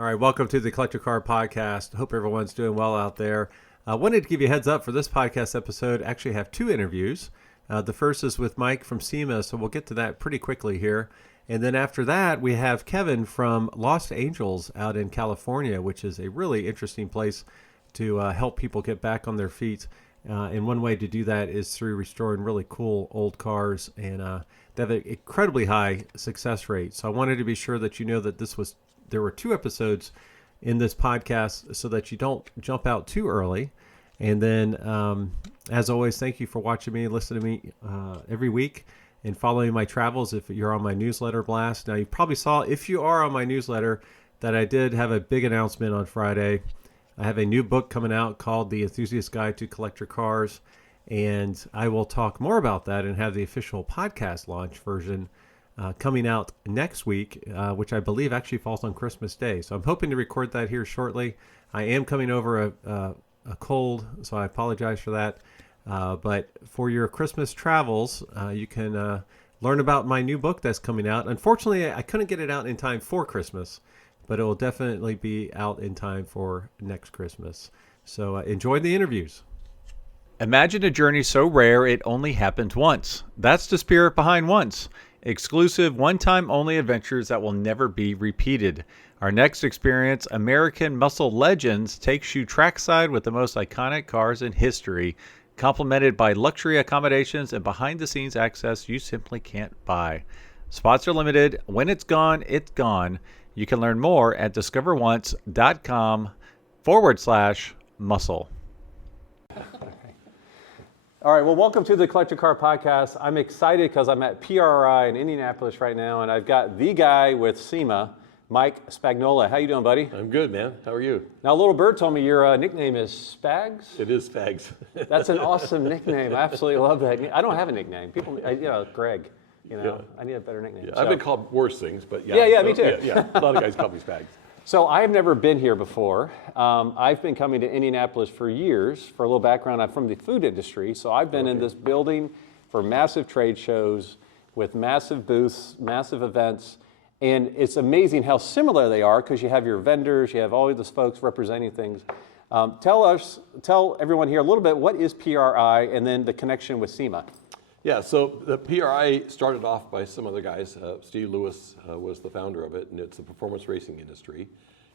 All right, welcome to the Collector Car Podcast. Hope everyone's doing well out there. I wanted to give you a heads up for this podcast episode. Actually, I have two interviews. The first is with Mike from SEMA, so we'll get to that pretty quickly here. And then after that, we have Kevin from Los Angeles out in California, which is a really interesting place to help people get back on their feet. And one way to do that is through restoring really cool old cars, and they have an incredibly high success rate. So I wanted to be sure that you know that there were two episodes in this podcast so that you don't jump out too early. And then, as always, thank you for watching me, listening to me every week, and following my travels if you're on my newsletter blast. Now, you probably saw, if you are on my newsletter, that I did have a big announcement on Friday. I have a new book coming out called The Enthusiast Guide to Collector Cars, and I will talk more about that and have the official podcast launch version coming out next week, which I believe actually falls on Christmas Day. So I'm hoping to record that here shortly. I am coming over a cold, so I apologize for that. But for your Christmas travels, you can learn about my new book that's coming out. Unfortunately, I couldn't get it out in time for Christmas, but it will definitely be out in time for next Christmas. So enjoy the interviews. Imagine a journey so rare it only happened once. That's the spirit behind Once. Exclusive, one-time only adventures that will never be repeated. Our next experience, American Muscle Legends, takes you trackside with the most iconic cars in history, complemented by luxury accommodations and behind-the-scenes access you simply can't buy. Spots are limited. When it's gone, it's gone. You can learn more at discoveronce.com/muscle. All right, well, welcome to the Collector Car Podcast. I'm excited because I'm at PRI in Indianapolis right now, and I've got the guy with SEMA, Mike Spagnola. How you doing, buddy? I'm good, man. How are you? Now, Little Bird told me your nickname is Spags. It is Spags. That's an awesome nickname. I absolutely love that. I don't have a nickname. People, Greg. I need a better nickname. Yeah, so. I've been called worse things, but yeah. Yeah, me too. Yeah, a lot of guys call me Spags. So I have never been here before. I've been coming to Indianapolis for years. For a little background, I'm from the food industry, so I've been in this building for massive trade shows with massive booths, massive events, and it's amazing how similar they are because you have your vendors, you have all of those folks representing things. Tell everyone here a little bit, what is PRI and then the connection with SEMA? Yeah, so the PRI started off by some other guys. Steve Lewis was the founder of it, and it's the performance racing industry.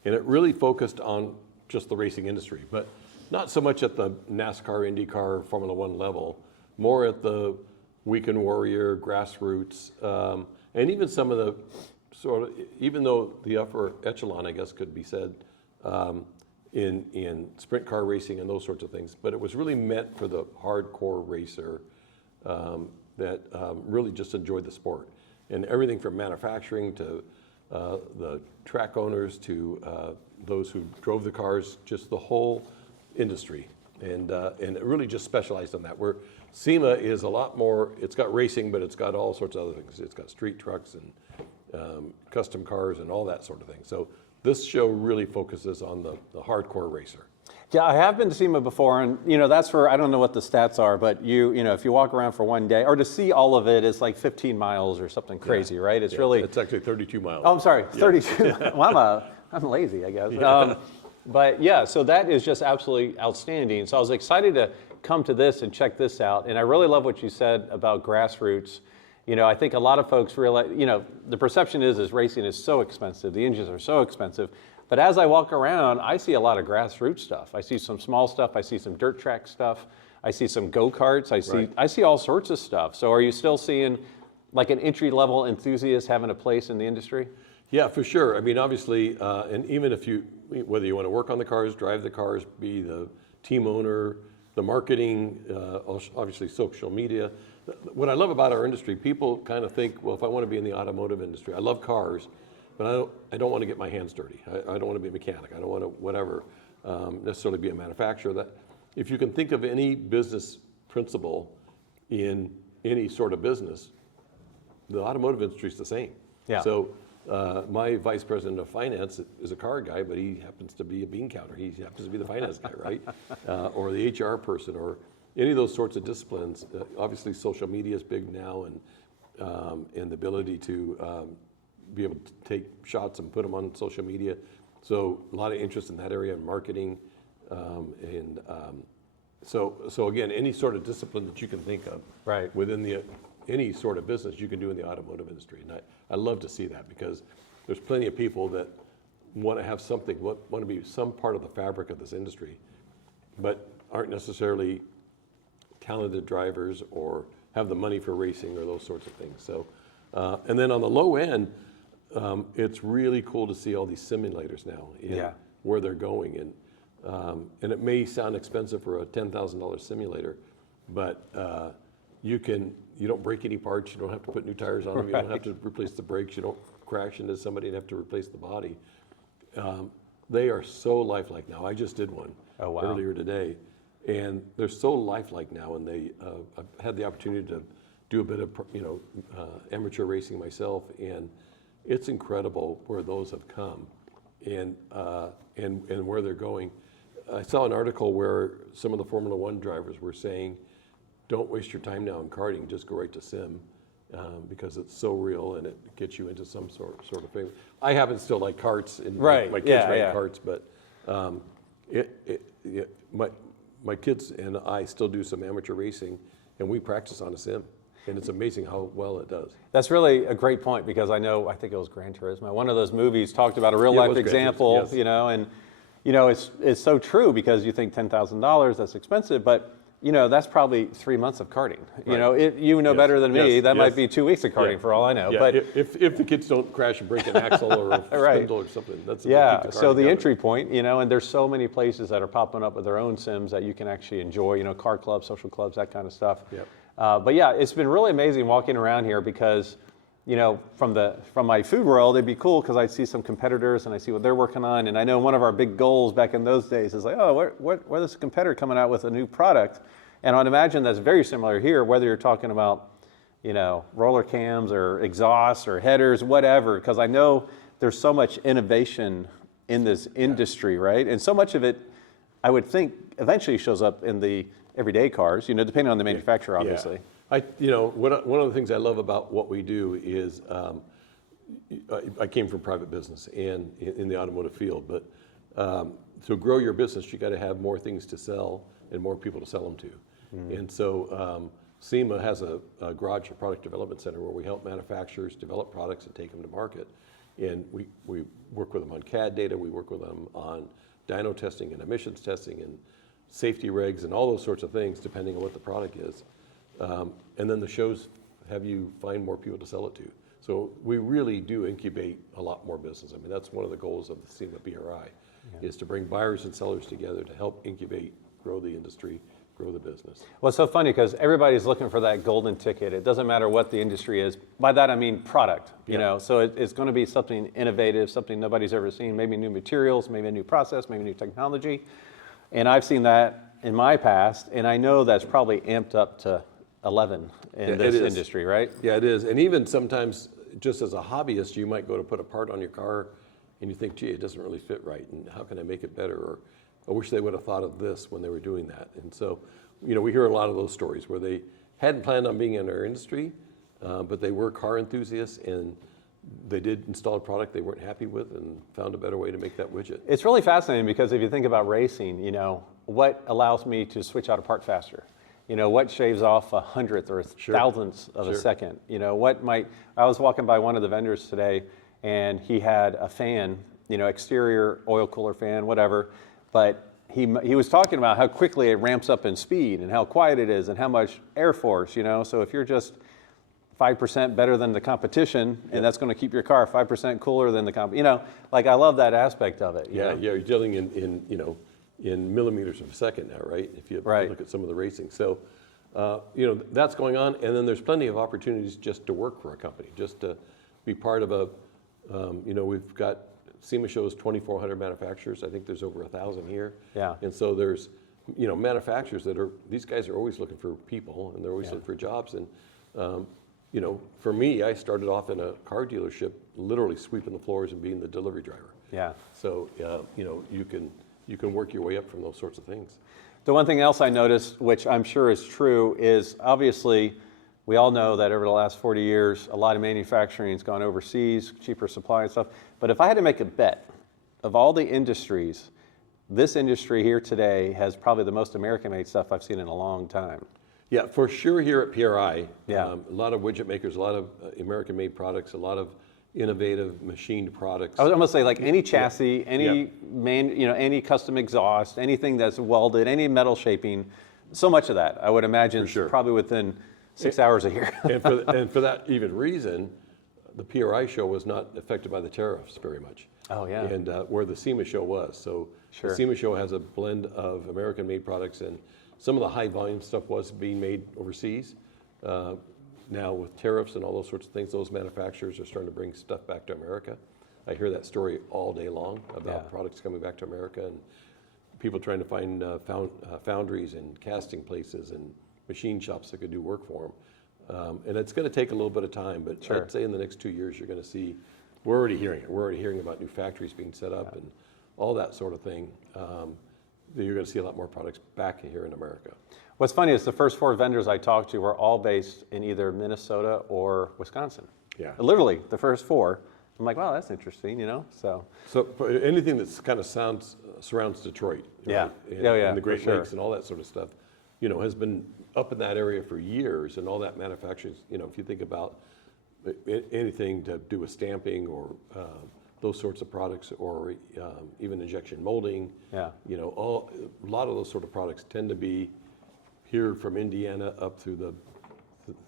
And it really focused on just the racing industry, but not so much at the NASCAR, IndyCar, Formula One level, more at the weekend warrior, grassroots, and even some of the even though the upper echelon, I guess, could be said, in sprint car racing and those sorts of things, but it was really meant for the hardcore racer that really just enjoyed the sport. And everything from manufacturing to the track owners to those who drove the cars, just the whole industry. And it really just specialized on that. Where SEMA is a lot more, it's got racing, but it's got all sorts of other things. It's got street trucks and custom cars and all that sort of thing. So this show really focuses on the hardcore racer. Yeah, I have been to SEMA before, and that's where, I don't know what the stats are, but if you walk around for one day, or to see all of it, it's like 15 miles or something crazy, right? It's really... It's actually 32 miles. Oh, I'm sorry, 32. Yeah. Well, I'm lazy, I guess. Yeah. But yeah, so that is just absolutely outstanding. So I was excited to come to this and check this out, and I really love what you said about grassroots. I think a lot of folks realize, the perception is racing is so expensive, the engines are so expensive. But as I walk around, I see a lot of grassroots stuff. I see some small stuff. I see some dirt track stuff. I see some go-karts. I see all sorts of stuff. So are you still seeing like an entry-level enthusiast having a place in the industry? Yeah, for sure. I mean, obviously, and even whether you want to work on the cars, drive the cars, be the team owner, the marketing, obviously social media. What I love about our industry, people kind of think, well, if I want to be in the automotive industry, I love cars, but I don't want to get my hands dirty. I don't want to be a mechanic. I don't want to necessarily be a manufacturer. That if you can think of any business principle in any sort of business, the automotive industry is the same. Yeah. So my vice president of finance is a car guy, but he happens to be a bean counter. He happens to be the finance guy, right? Or the HR person, or any of those sorts of disciplines. Obviously, social media is big now, and the ability to be able to take shots and put them on social media. So a lot of interest in that area in marketing. So again, any sort of discipline that you can think of within any sort of business you can do in the automotive industry. And I love to see that, because there's plenty of people that want to have something, want to be some part of the fabric of this industry, but aren't necessarily talented drivers or have the money for racing or those sorts of things. So, and then on the low end, it's really cool to see all these simulators now and where they're going. And it may sound expensive for a $10,000 simulator, but you don't break any parts. You don't have to put new tires on them. You don't have to replace the brakes. You don't crash into somebody and have to replace the body. They are so lifelike now. I just did one earlier today, and they're so lifelike now. And I've had the opportunity to do a bit of amateur racing myself, and it's incredible where those have come, and where they're going. I saw an article where some of the Formula One drivers were saying, don't waste your time now in karting, just go right to sim, because it's so real and it gets you into some sort of favor. I happen still like karts, and my kids ran karts, but my kids and I still do some amateur racing, and we practice on a sim. And it's amazing how well it does. That's really a great point, because I think it was Gran Turismo. One of those movies talked about a real life example, and it's so true, because you think $10,000, that's expensive, but that's probably 3 months of karting. Right. Better than me. That might be 2 weeks of karting for all I know. Yeah. But if the kids don't crash and break an axle or a spindle or something, that's so the entry point, and there's so many places that are popping up with their own sims that you can actually enjoy. Car clubs, social clubs, that kind of stuff. Yep. But yeah, it's been really amazing walking around here, because from my food world, it'd be cool because I'd see some competitors and I see what they're working on. And I know one of our big goals back in those days is like, where this competitor coming out with a new product? And I'd imagine that's very similar here, whether you're talking about, roller cams or exhausts or headers, whatever, because I know there's so much innovation in this industry, right? And so much of it, I would think, eventually shows up in the everyday cars, depending on the manufacturer, obviously. Yeah. One of the things I love about what we do is, I came from private business and in the automotive field, but to grow your business, you got to have more things to sell and more people to sell them to. Mm-hmm. And so SEMA has a garage or product development center where we help manufacturers develop products and take them to market. And we work with them on CAD data, we work with them on dyno testing and emissions testing and safety regs and all those sorts of things, depending on what the product is. And then the shows have you find more people to sell it to. So we really do incubate a lot more business. I mean, that's one of the goals of the SEMA PRI, is to bring buyers and sellers together to help incubate, grow the industry, grow the business. Well, it's so funny because everybody's looking for that golden ticket. It doesn't matter what the industry is. By that, I mean product, So it's going to be something innovative, something nobody's ever seen, maybe new materials, maybe a new process, maybe new technology. And I've seen that in my past, and I know that's probably amped up to 11 in this industry, right? Yeah, it is. And even sometimes, just as a hobbyist, you might go to put a part on your car and you think, gee, it doesn't really fit right, and how can I make it better? Or I wish they would have thought of this when they were doing that. And so, we hear a lot of those stories where they hadn't planned on being in our industry, but they were car enthusiasts, and they did install a product they weren't happy with and found a better way to make that widget. It's really fascinating, because if you think about racing, what allows me to switch out a part faster? What shaves off 100th or 1,000th of a second? I was walking by one of the vendors today, and he had a fan, exterior oil cooler fan, whatever, but he was talking about how quickly it ramps up in speed and how quiet it is and how much air force, So if you're just 5% better than the competition, and that's going to keep your car 5% cooler than the I love that aspect of it. You're dealing in millimeters of a second now, right? If you look at some of the racing. So, that's going on. And then there's plenty of opportunities just to work for a company, just to be part of a, we've got, SEMA shows 2,400 manufacturers. I think there's over 1,000 here. Yeah. And so there's, manufacturers these guys are always looking for people, and they're always looking for jobs. And, for me, I started off in a car dealership, literally sweeping the floors and being the delivery driver. Yeah. So, you can work your way up from those sorts of things. The one thing else I noticed, which I'm sure is true, is obviously we all know that over the last 40 years, a lot of manufacturing has gone overseas, cheaper supply and stuff. But if I had to make a bet, of all the industries, this industry here today has probably the most American-made stuff I've seen in a long time. Yeah, for sure here at PRI, Yeah. a lot of widget makers, a lot of American-made products, a lot of innovative machined products. I was almost say like any chassis, any Yeah. any custom exhaust, anything that's welded, any metal shaping, so much of that I would imagine For sure. probably within 6 hours a year. and for that even reason, the PRI show was not affected by the tariffs very much. Oh, yeah. And where the SEMA show was. So Sure. the SEMA show has a blend of American-made products, and some of the high-volume stuff was being made overseas. Now with tariffs and all those sorts of things, those manufacturers are starting to bring stuff back to America. I hear that story all day long about Yeah. products coming back to America and people trying to find foundries and casting places and machine shops that could do work for them. And it's going to take a little bit of time, but Sure. I'd say in the next 2 years you're going to see, we're already hearing it. We're already hearing about new factories being set up and all that sort of thing. You're going to see a lot more products back here in America. What's funny is the first 4 vendors I talked to were all based in either Minnesota or Wisconsin. Yeah. Literally, the first 4. I'm like, wow, that's interesting, So So anything that's kind of surrounds Detroit, Yeah. right? And, Yeah, yeah, and the for Great sure. Lakes and all that sort of stuff, has been up in that area for years, and all that manufacturing. If you think about anything to do with stamping or those sorts of products, or even injection molding, Yeah. a lot of those sort of products tend to be here from Indiana up through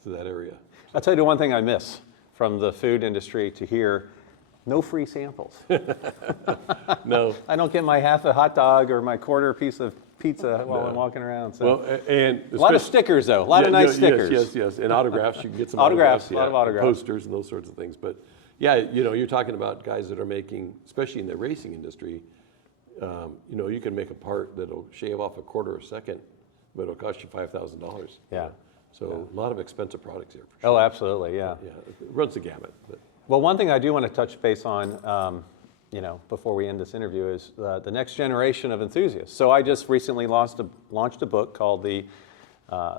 that area. I'll tell you the one thing I miss from the food industry to here, no free samples. No. I don't get my half a hot dog or my quarter piece of pizza while No. I'm walking around. So. Well, and a lot of stickers, though. A lot of nice stickers. Yes, and autographs. You can get some Autographs, a lot of yeah, autographs. posters and those sorts of things. But yeah, you're talking about guys that are making, especially in the racing industry. You can make a part that'll shave off a quarter a second, but it'll cost you $5,000. Yeah. So a lot of expensive products here. For sure. Oh, absolutely, yeah. Yeah, it runs the gamut. But Well, one thing I do want to touch base on, before we end this interview is the next generation of enthusiasts. So I just recently launched a book called the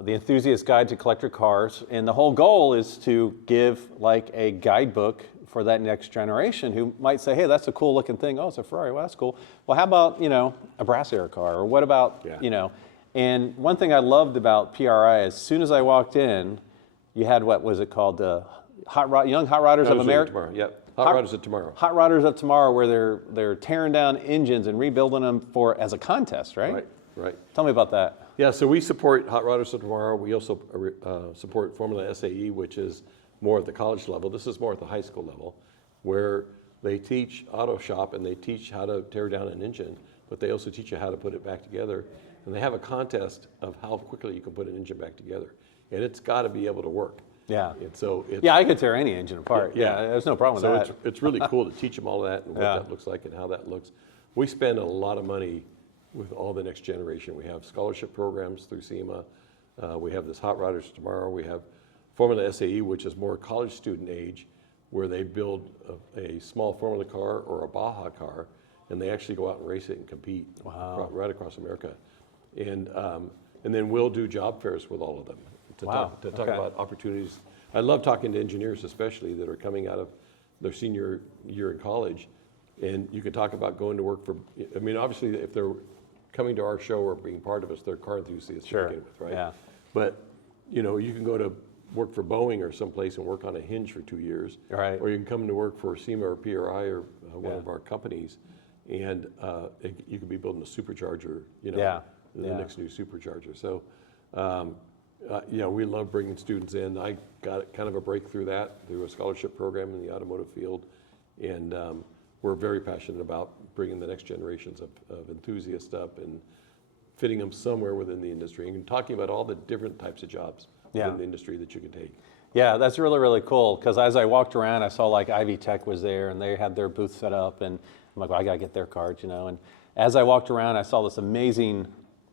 Enthusiast Guide to Collector Cars, and the whole goal is to give like a guidebook for that next generation who might say, hey, that's a cool looking thing. Oh, it's a Ferrari. Well, that's cool. Well, how about, a brass air car? Or what about, Yeah. And one thing I loved about PRI, as soon as I walked in, you had, what was it called? Young Hot Rodders of America. Tomorrow. Yep. Hot Rodders of Tomorrow. Hot Rodders of Tomorrow, where they're tearing down engines and rebuilding them as a contest, right? Right. Tell me about that. Yeah, so we support Hot Rodders of Tomorrow. We also support Formula SAE, which is more at the college level. This is more at the high school level, where they teach auto shop and they teach how to tear down an engine, but they also teach you how to put it back together. And they have a contest of how quickly you can put an engine back together. And it's got to be able to work. Yeah. And so I could tear any engine apart. Yeah, there's no problem with that. So it's really cool to teach them all that and what that looks like and how that looks. We spend a lot of money with all the next generation. We have scholarship programs through SEMA. We have this Hot Rodders Tomorrow. We have Formula SAE, which is more college student age, where they build a small Formula car or a Baja car, and they actually go out and race it and compete right across America. And then we'll do job fairs with all of them to talk about opportunities. I love talking to engineers, especially that are coming out of their senior year in college, and you can talk about going to work for. I mean, obviously, if they're coming to our show or being part of us, they're car enthusiasts to begin with, right? Yeah. But you can go to work for Boeing or someplace and work on a hinge for 2 years, right? Or you can come to work for SEMA or PRI or one of our companies, and you could be building a supercharger. The next new supercharger. So, we love bringing students in. I got kind of a breakthrough through a scholarship program in the automotive field, and we're very passionate about bringing the next generations of enthusiasts up and fitting them somewhere within the industry and talking about all the different types of jobs within the industry that you can take. Yeah, that's really, really cool, because as I walked around, I saw like Ivy Tech was there, and they had their booth set up, and I'm like, well, I got to get their cards, And as I walked around, I saw this amazing,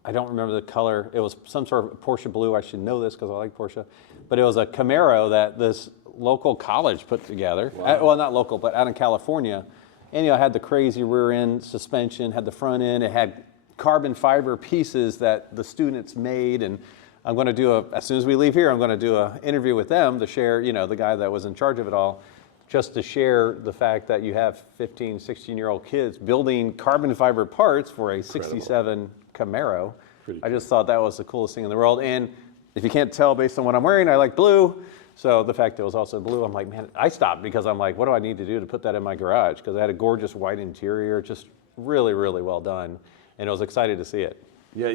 I don't remember the color, it was some sort of Porsche blue. I should know this because I like Porsche, but it was a Camaro that this local college put together. Wow. Well, not local, but out in California. And it had the crazy rear end suspension, had the front end, it had carbon fiber pieces that the students made, and I'm going to as soon as we leave here, I'm going to do an interview with them to share, the guy that was in charge of it all. just to share the fact that you have 15, 16-year-old kids building carbon fiber parts for a 67 Camaro. I just thought that was the coolest thing in the world. And if you can't tell based on what I'm wearing, I like blue. So the fact that it was also blue, I'm like, man, I stopped because I'm like, what do I need to do to put that in my garage? Because I had a gorgeous white interior, just really, really well done. And I was excited to see it. Yeah,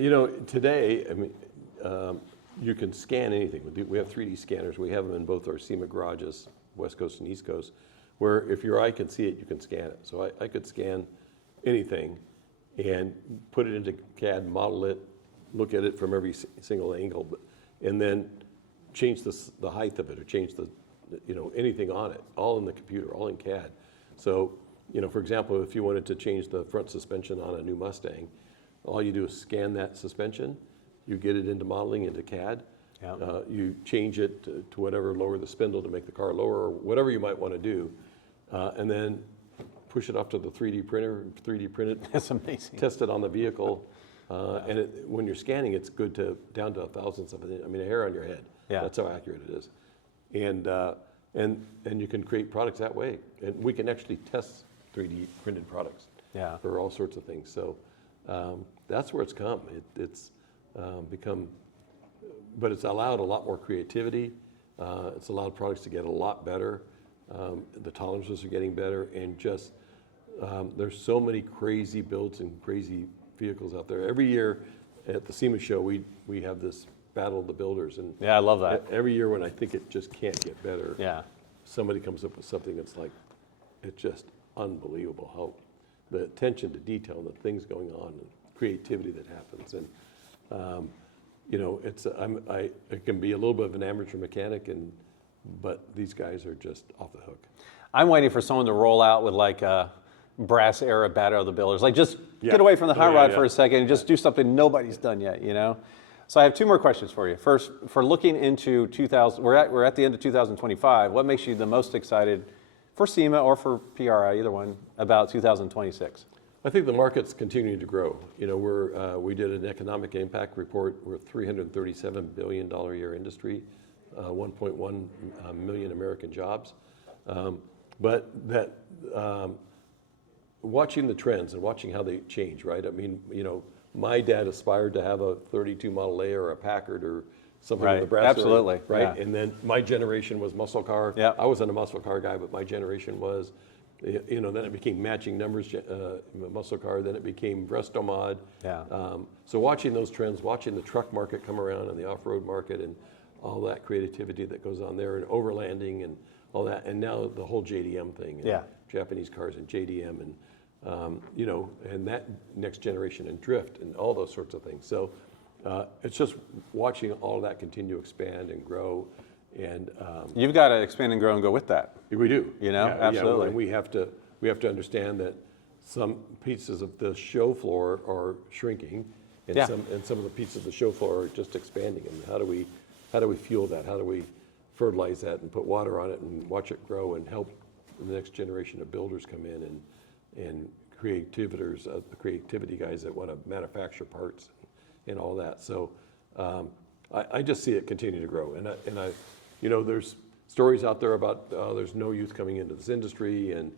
today, I mean, you can scan anything. We have 3D scanners. We have them in both our SEMA garages, West Coast and East Coast, where if your eye can see it, you can scan it. So I could scan anything and put it into CAD, model it, look at it from every single angle, and then change the height of it or change anything on it, all in the computer, all in CAD. So, for example, if you wanted to change the front suspension on a new Mustang, all you do is scan that suspension, you get it into modeling, into CAD, you change it to whatever, lower the spindle to make the car lower, or whatever you might want to do, and then push it off to the 3D printer, 3D print it. That's amazing. Test it on the vehicle, and when you're scanning, it's good to down to a thousandth of an inch. I mean, a hair on your head. Yeah. That's how accurate it is, and you can create products that way, and we can actually test 3D printed products for all sorts of things. So that's where it's come. It's become, but it's allowed a lot more creativity. It's allowed products to get a lot better. The tolerances are getting better, and just there's so many crazy builds and crazy vehicles out there. Every year at the SEMA show, we have this battle of the builders, and I love that. Every year when I think it just can't get better, somebody comes up with something that's like, it's just unbelievable how the attention to detail and the things going on and creativity that happens. And I can be a little bit of an amateur mechanic, but these guys are just off the hook. I'm waiting for someone to roll out with like a brass era battle of the builders. Like just get away from the hot rod for a second and just do something nobody's done yet, So I have two more questions for you. First, for looking into 2000, we're at the end of 2025. What makes you the most excited for SEMA or for PRI, either one, about 2026? I think the market's continuing to grow. We did an economic impact report. We're a $337 billion a year industry, 1.1 million American jobs. But that watching the trends and watching how they change, right? I mean, my dad aspired to have a 32 Model A or a Packard or something with a brass. Absolutely. Right. Yeah. And then my generation was muscle car. Yeah. I wasn't a muscle car guy, but my generation was. Then it became matching numbers muscle car. Then it became resto mod. Yeah. So watching those trends, watching the truck market come around and the off-road market and all that creativity that goes on there and overlanding and all that, and now the whole JDM thing. And Japanese cars and JDM and and that next generation and drift and all those sorts of things. So it's just watching all of that continue to expand and grow. And you've got to expand and grow and go with that. We do. Absolutely. And we have to understand that some pieces of the show floor are shrinking, and some of the pieces of the show floor are just expanding. And how do we fuel that? How do we fertilize that and put water on it and watch it grow and help the next generation of builders come in and creativity guys that want to manufacture parts and all that. So I just see it continue to grow. And I there's stories out there about there's no youth coming into this industry and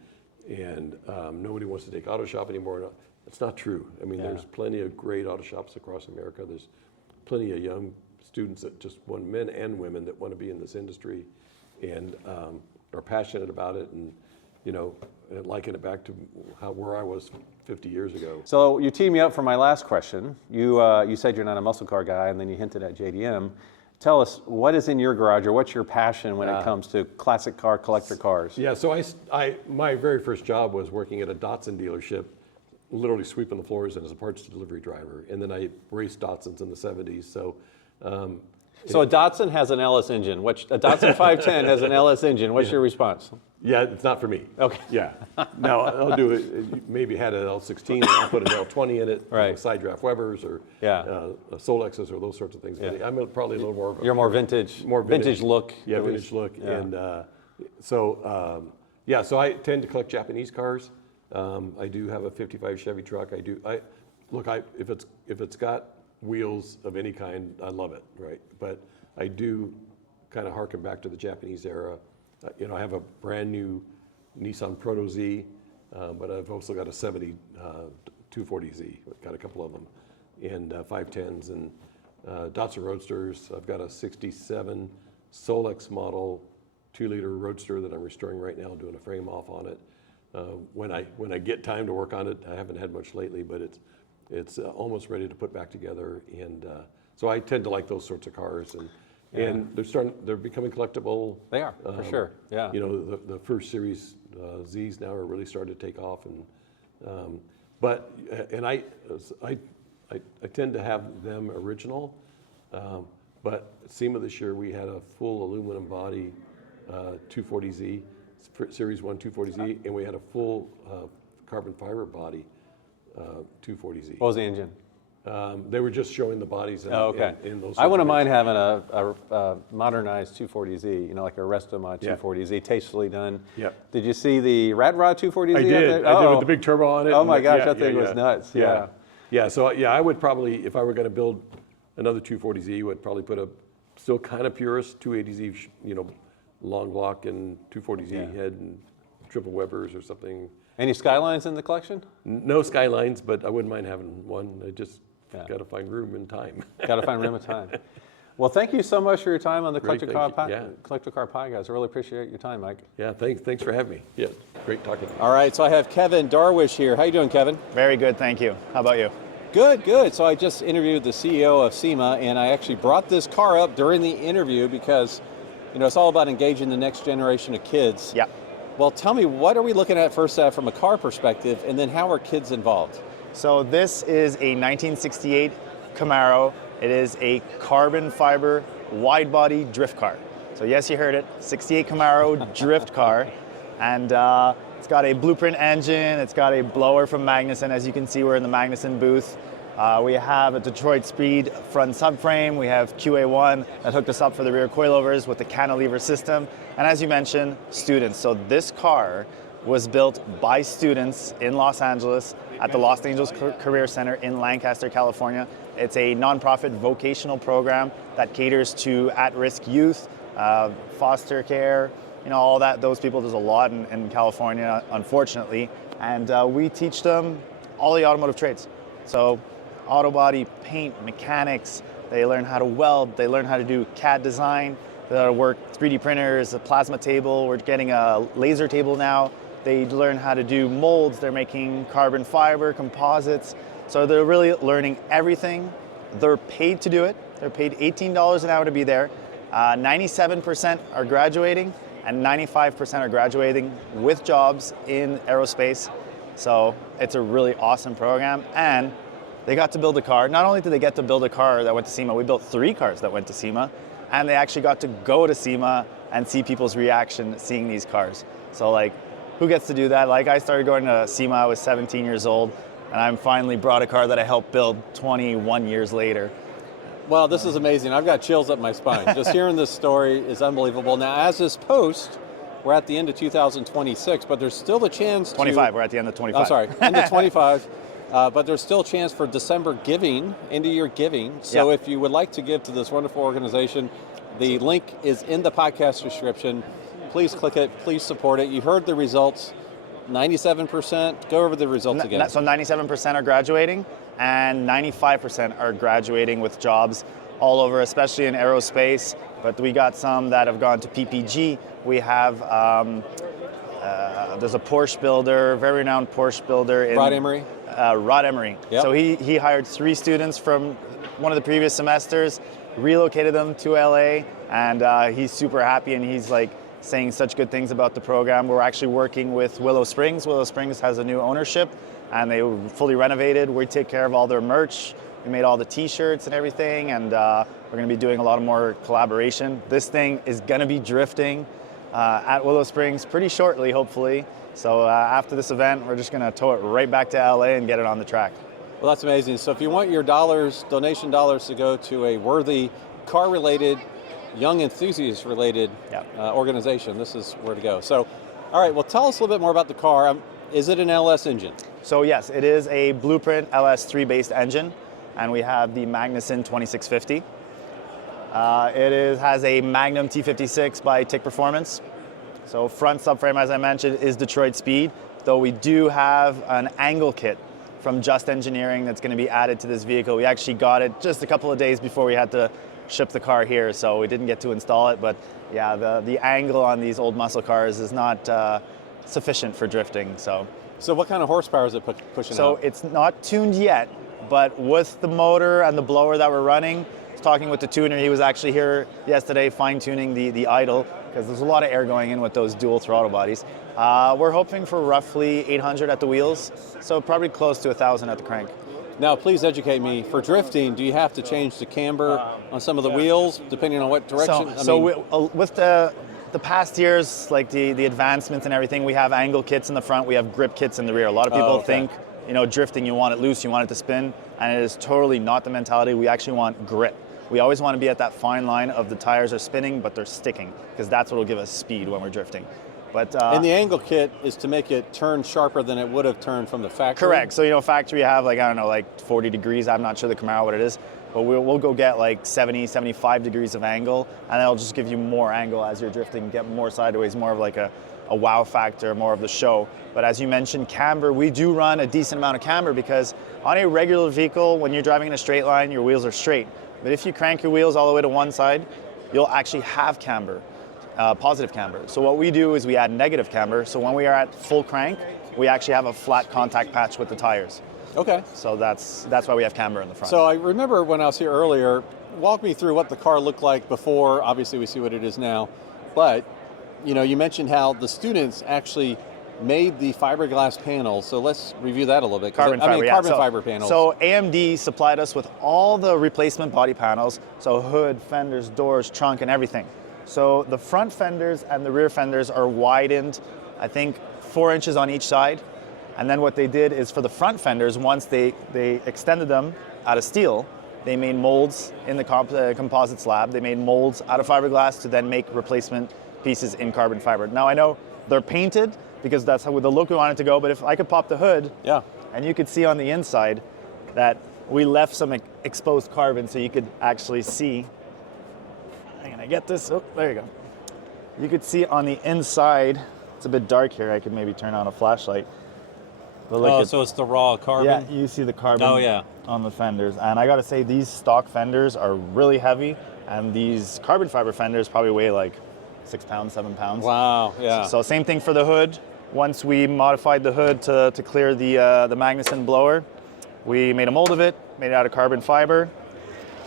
nobody wants to take auto shop anymore. It's not true. I mean, there's plenty of great auto shops across America. There's plenty of young students that just want, men and women, that want to be in this industry and are passionate about it and liken it back to where I was 50 years ago. So you teed me up for my last question. You said you're not a muscle car guy, and then you hinted at JDM. Tell us, what is in your garage, or what's your passion when it comes to classic car collector cars? Yeah, so my very first job was working at a Datsun dealership, literally sweeping the floors and as a parts delivery driver. And then I raced Datsuns in the 70s. So a Datsun has an LS engine. A Datsun 510 has an LS engine. What's your response? Yeah, it's not for me. Okay. Yeah. No, I'll do it. Maybe had an L16 and I'll put an L20 in it. Right. Side draft Webers or Solexes or those sorts of things. But I'm probably a little more. You're more vintage. More vintage look. Yeah, vintage look. Yeah. And so I tend to collect Japanese cars. I do have a 55 Chevy truck. If it's got wheels of any kind, I love it, right? But I do kind of harken back to the Japanese era. I have a brand new Nissan Proto Z, but I've also got a 70 240Z. I've got a couple of them, and 510s and Datsun Roadsters. I've got a 67 Solex model 2-liter Roadster that I'm restoring right now, doing a frame off on it. When I get time to work on it, I haven't had much lately, but it's almost ready to put back together. And so I tend to like those sorts of cars, and they're becoming collectible. They are, for sure. Yeah. The first series Zs now are really starting to take off, and I tend to have them original. But SEMA this year we had a full aluminum body 240Z, Series 1 240Z, and we had a full carbon fiber body 240Z. What was the engine? They were just showing the bodies in, in those. I wouldn't mind having a modernized 240Z, like a Restomod 240Z, tastefully done. Yeah. Did you see the Rad Rod 240Z? I did. I did with the big turbo on it. Oh my gosh, that thing was nuts. Yeah. Yeah. So I would probably, if I were going to build another 240Z, would probably put a still kind of purist 280Z, long block and 240Z head and triple Webers or something. Any Skylines in the collection? No Skylines, but I wouldn't mind having one. I just got to find room and time. Got to find room and time. Well, thank you so much for your time on the Collector Car Podcast. I really appreciate your time, Mike. Yeah, thanks for having me. Yeah, great talking to you. All right, so I have Kevin Darwish here. How you doing, Kevin? Very good, thank you. How about you? Good. So I just interviewed the CEO of SEMA, and I actually brought this car up during the interview because, it's all about engaging the next generation of kids. Yeah. Well, tell me, what are we looking at first from a car perspective, and then how are kids involved? So this is a 1968 Camaro. It is a carbon fiber wide body drift car. So yes, you heard it, 68 Camaro drift car. And it's got a blueprint engine, it's got a blower from Magnuson. As you can see, we're in the Magnuson booth. We have a Detroit Speed front subframe. We have QA1 that hooked us up for the rear coilovers with the cantilever system. And as you mentioned, students. So this car was built by students in Los Angeles at the Los Angeles Career Center in Lancaster, California. It's a nonprofit vocational program that caters to at-risk youth, foster care, all that. Those people, there's a lot in California, unfortunately. And we teach them all the automotive trades. So auto body, paint, mechanics, they learn how to weld, they learn how to do CAD design, they learn how to work 3D printers, a plasma table, we're getting a laser table now. They learn how to do molds, they're making carbon fiber, composites. So they're really learning everything. They're paid to do it. They're paid $18 an hour to be there. 97% are graduating and 95% are graduating with jobs in aerospace. So it's a really awesome program, and they got to build a car. Not only did they get to build a car that went to SEMA, we built 3 cars that went to SEMA, and they actually got to go to SEMA and see people's reaction seeing these cars. So who gets to do that? I started going to SEMA, I was 17 years old, and I'm finally brought a car that I helped build 21 years later. Well, this is amazing. I've got chills up my spine. Just hearing this story is unbelievable. Now, as this post, we're at the end of 2026, but there's still a chance 25, we're at the end of 25. I'm sorry, end of 25. But there's still a chance for December giving, end of year giving. So if you would like to give to this wonderful organization, the link is in the podcast description. Please click it, please support it. You heard the results, 97%. Go over the results again. So 97% are graduating, and 95% are graduating with jobs all over, especially in aerospace. But we got some that have gone to PPG. We have, there's a Porsche builder, very renowned Porsche builder. Rod Emery? Rod Emery. Yep. So he hired 3 students from one of the previous semesters, relocated them to LA, and he's super happy, and he's saying such good things about the program. We're actually working with Willow Springs. Willow Springs has a new ownership, and they were fully renovated. We take care of all their merch. We made all the t-shirts and everything, and we're going to be doing a lot more collaboration. This thing is going to be drifting at Willow Springs pretty shortly, hopefully. So after this event, we're just going to tow it right back to LA and get it on the track. Well, that's amazing. So if you want your donation dollars to go to a worthy car-related, young enthusiast-related organization, this is where to go. So, all right, well, tell us a little bit more about the car. Is it an LS engine? So yes, it is a Blueprint LS3 based engine, and we have the Magnuson 2650. It has a Magnum T56 by TIC Performance. So front subframe, as I mentioned, is Detroit Speed, though we do have an angle kit from Just Engineering that's going to be added to this vehicle. We actually got it just a couple of days before we had to ship the car here, so we didn't get to install it. But yeah, the angle on these old muscle cars is not sufficient for drifting. So what kind of horsepower is it pushing out? So it's not tuned yet, but with the motor and the blower that we're running, I was talking with the tuner. He was actually here yesterday fine-tuning the idle, because there's a lot of air going in with those dual throttle bodies. We're hoping for roughly 800 at the wheels, so probably close to 1,000 at the crank. Now, please educate me. For drifting, do you have to change the camber on some of the wheels, depending on what direction? With the past years, like the advancements and everything, we have angle kits in the front, we have grip kits in the rear. A lot of people think, drifting, you want it loose, you want it to spin, and it is totally not the mentality. We actually want grip. We always want to be at that fine line of the tires are spinning, but they're sticking, because that's what will give us speed when we're drifting. But and the angle kit is to make it turn sharper than it would have turned from the factory? Correct. So, factory have like 40 degrees. I'm not sure the Camaro what it is, but we'll go get like 70, 75 degrees of angle, and that'll just give you more angle as you're drifting, get more sideways, more of like a wow factor, more of the show. But as you mentioned, camber, we do run a decent amount of camber, because on a regular vehicle, when you're driving in a straight line, your wheels are straight. But if you crank your wheels all the way to one side, you'll actually have camber. Positive camber. So what we do is we add negative camber. So when we are at full crank, we actually have a flat contact patch with the tires. Okay. So that's why we have camber in the front. So I remember when I was here earlier, walk me through what the car looked like before. Obviously we see what it is now, but you mentioned how the students actually made the fiberglass panels. So let's review that a little bit. Carbon fiber panels. So AMD supplied us with all the replacement body panels. So hood, fenders, doors, trunk, and everything. So the front fenders and the rear fenders are widened, I think 4 inches on each side. And then what they did is for the front fenders, once they extended them out of steel, they made molds in the composite slab. They made molds out of fiberglass to then make replacement pieces in carbon fiber. Now I know they're painted because that's how the look we wanted to go, but if I could pop the hood, and you could see on the inside that we left some exposed carbon so you could actually see. Can I get this? Oh, there you go. You could see on the inside, it's a bit dark here, I could maybe turn on a flashlight. So it's the raw carbon? Yeah, you see the carbon on the fenders. And I gotta say, these stock fenders are really heavy, and these carbon fiber fenders probably weigh like 6 pounds, 7 pounds. Wow, yeah. So same thing for the hood. Once we modified the hood to clear the Magnuson blower, we made a mold of it, made it out of carbon fiber.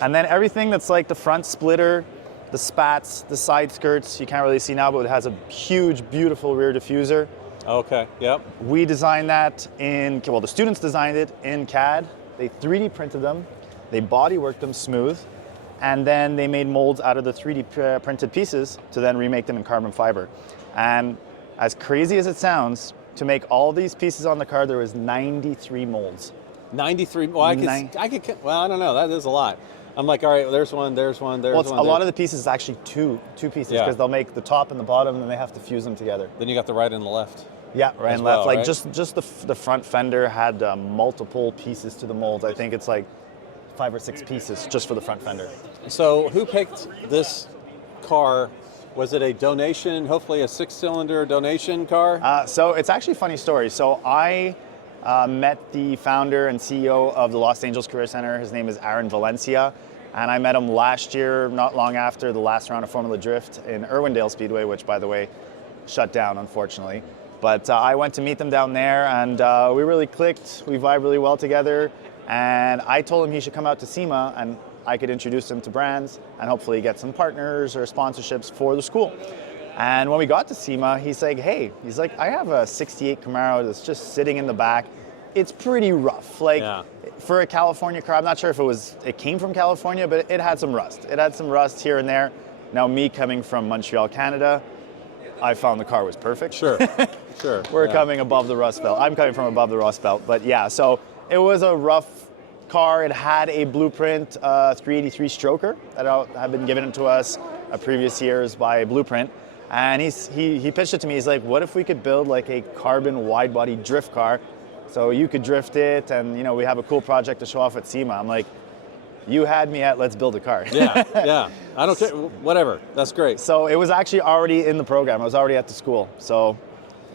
And then everything that's like the front splitter, the spats, the side skirts, you can't really see now, but it has a huge, beautiful rear diffuser. Okay, yep. We designed that the students designed it in CAD. They 3D printed them, they body worked them smooth, and then they made molds out of the 3D printed pieces to then remake them in carbon fiber. And as crazy as it sounds, to make all these pieces on the car, there was 93 molds. 93, well, I don't know, that is a lot. I'm like, all right, there's one. A lot of the pieces is actually two pieces, because they'll make the top and the bottom, and then they have to fuse them together. Then you got the right and the left. Yeah, right and left. Well, like just the front fender had multiple pieces to the molds. I think it's like 5 or 6 pieces just for the front fender. So who picked this car? Was it a donation, hopefully a 6-cylinder donation car? So it's actually a funny story. So I met the founder and CEO of the Los Angeles Career Center. His name is Aaron Valencia. And I met him last year, not long after the last round of Formula Drift in Irwindale Speedway, which, by the way, shut down, unfortunately. But I went to meet them down there, and we really clicked. We vibed really well together. And I told him he should come out to SEMA, and I could introduce him to brands and hopefully get some partners or sponsorships for the school. And when we got to SEMA, he's like, I have a 68 Camaro that's just sitting in the back. It's pretty rough. For a California car, I'm not sure if it came from California, but it had some rust. It had some rust here and there. Now, me coming from Montreal, Canada, I found the car was perfect. Sure. We're coming above the rust belt. I'm coming from above the rust belt. But yeah, so it was a rough car. It had a Blueprint 383 stroker that had been given to us previous years by Blueprint. And he pitched it to me. He's like, what if we could build like a carbon wide body drift car so you could drift it, and we have a cool project to show off at SEMA. I'm like, you had me at let's build a car. Yeah. I don't care. Whatever. That's great. So it was actually already in the program. I was already at the school. So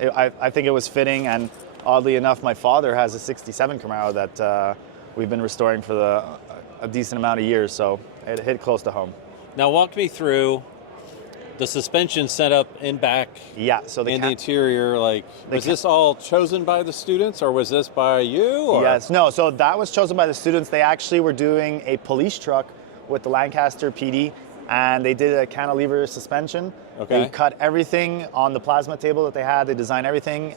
I think it was fitting. And oddly enough, my father has a 67 Camaro that we've been restoring for a decent amount of years. So it hit close to home. Now walk me through the suspension setup in back. Yeah. So the interior, was this all chosen by the students or was this by you? Or? Yes. No. So that was chosen by the students. They actually were doing a police truck with the Lancaster PD, and they did a cantilever suspension. Okay. They cut everything on the plasma table that they had. They designed everything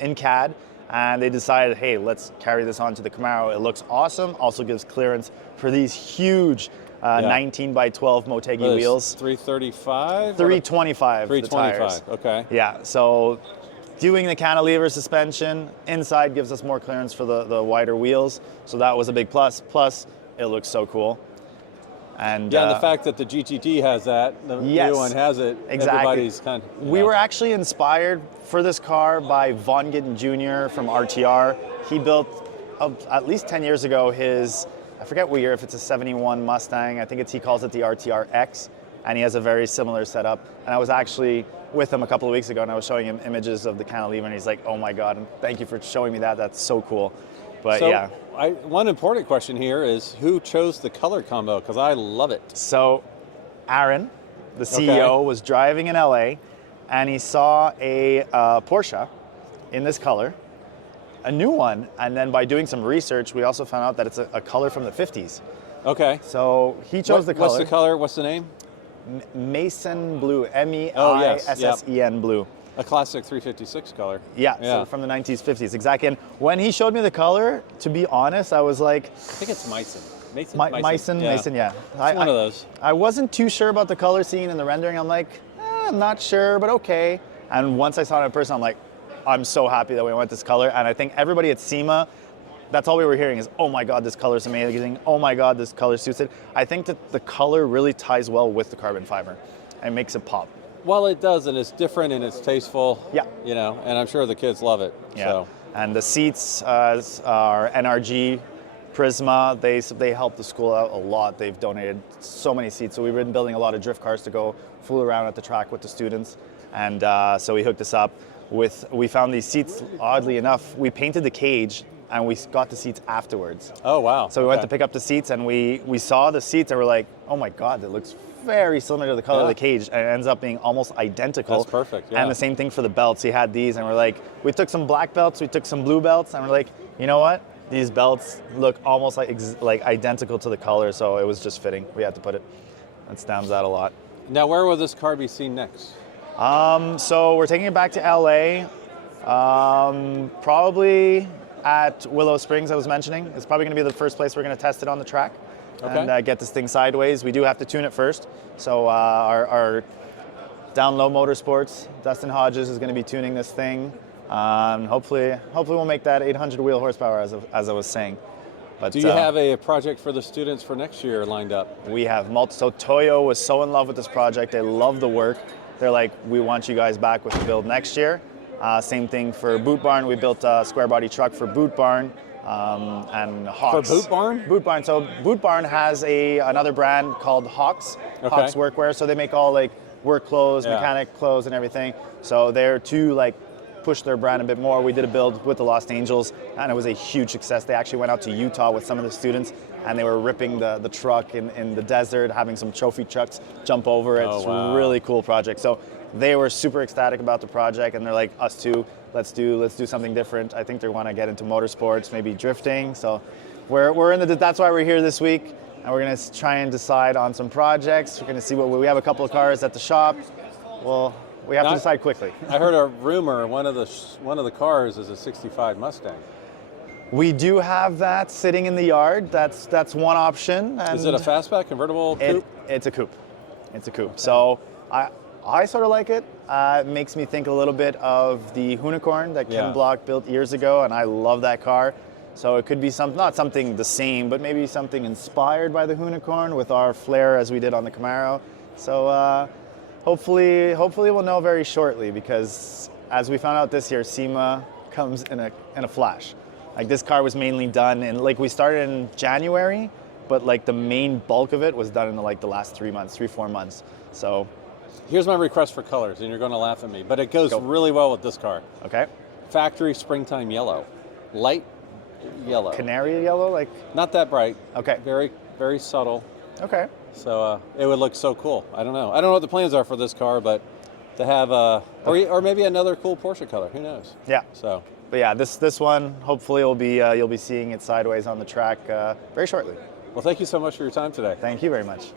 in CAD, and they decided, hey, let's carry this on to the Camaro. It looks awesome. Also gives clearance for these huge 19 by 12 Motegi wheels. 335? 325. 325. Okay. Yeah. So doing the cantilever suspension inside gives us more clearance for the wider wheels. So that was a big plus. Plus, it looks so cool. And the fact that the GTD has that, the new one has it. Exactly. Everybody's kind of, we were actually inspired for this car by Von Gittin Jr. from RTR. He built at least 10 years ago his, I forget what year, if it's a 71 Mustang. I think he calls it the RTR X, and he has a very similar setup. And I was actually with him a couple of weeks ago, and I was showing him images of the cantilever, and he's like, "Oh my God, thank you for showing me that. That's so cool." But so, one important question here is who chose the color combo? Because I love it. So, Aaron, the CEO, was driving in LA, and he saw a Porsche in this color, a new one, and then by doing some research, we also found out that it's a color from the 50s. Okay. So he chose the color. What's the color? What's the name? Mason Blue, MEISSEN Blue. A classic 356 color. Yeah, so from the 1950s, exactly. And when he showed me the color, to be honest, I was like... I think it's Mason. Mason, yeah. It's one of those. I wasn't too sure about the color scene in the rendering. I'm like, I'm not sure, but okay. And once I saw it in person, I'm like, I'm so happy that we went this color. And I think everybody at SEMA, that's all we were hearing is, oh my God, this color is amazing. Oh my God, this color suits it. I think that the color really ties well with the carbon fiber and makes it pop. Well, it does, and it's different and it's tasteful. Yeah. And I'm sure the kids love it. Yeah. So. And the seats are NRG Prisma. They help the school out a lot. They've donated so many seats. So we've been building a lot of drift cars to go fool around at the track with the students. And so we hooked this up we found these seats, oddly enough, we painted the cage and we got the seats afterwards. Oh, wow. So we went to pick up the seats and we saw the seats and we're like, oh my God, that looks very similar to the color of the cage, and it ends up being almost identical. That's perfect, yeah. And the same thing for the belts. He had these, and we're like, we took some black belts, we took some blue belts, and we're like, you know what? These belts look almost like identical to the color, so it was just fitting. We had to put it. That stands out a lot. Now, where will this car be seen next? So we're taking it back to LA, probably at Willow Springs, I was mentioning. It's probably going to be the first place we're going to test it on the track. Okay. And get this thing sideways. We do have to tune it first. So our Down Low Motorsports, Dustin Hodges, is going to be tuning this thing. Hopefully we'll make that 800 wheel horsepower, as I was saying. But do you have a project for the students for next year lined up? We have So Toyo was so in love with this project. They love the work. They're like, we want you guys back with the build next year. Same thing for Boot Barn. We built a square body truck for Boot Barn. And Hawks. For Boot Barn? Boot Barn. So Boot Barn has another brand called Hawks. Okay. Hawks Workwear. So they make all work clothes, mechanic clothes, and everything. So they're to push their brand a bit more. We did a build with the Lost Angels, and it was a huge success. They actually went out to Utah with some of the students, and they were ripping the truck in the desert, having some trophy trucks jump over it. It's a really cool project. So they were super ecstatic about the project, and they're like, us too. Let's do something different. I think they want to get into motorsports, maybe drifting. So we're in that's why we're here this week, and we're going to try and decide on some projects. We're going to see we have a couple of cars at the shop. Well, we have to decide quickly. I heard a rumor one of the cars is a '65 Mustang. We do have that sitting in the yard. That's one option. And is it a fastback convertible coupe? It's a coupe. It's a coupe. So I sort of like it. It makes me think a little bit of the Unicorn that Ken Block built years ago, and I love that car. So it could be not something the same, but maybe something inspired by the Unicorn with our flair as we did on the Camaro. So hopefully we'll know very shortly, because as we found out this year, SEMA comes in a flash. This car was mainly done we started in January, but like the main bulk of it was done in like the last 3 months, 3-4 months. So Here's my request for colors, and you're going to laugh at me, but it goes really well with this car. okay, Factory springtime yellow, light yellow. canary yellow, like Not that bright. Okay. Very, very subtle. okay. So it would look so cool. I don't know what the plans are for this car, but to have or maybe another cool Porsche color. Who knows? Yeah. So But yeah, this one hopefully will be you'll be seeing it sideways on the track very shortly. well, thank you so much for your time today. Thank you very much.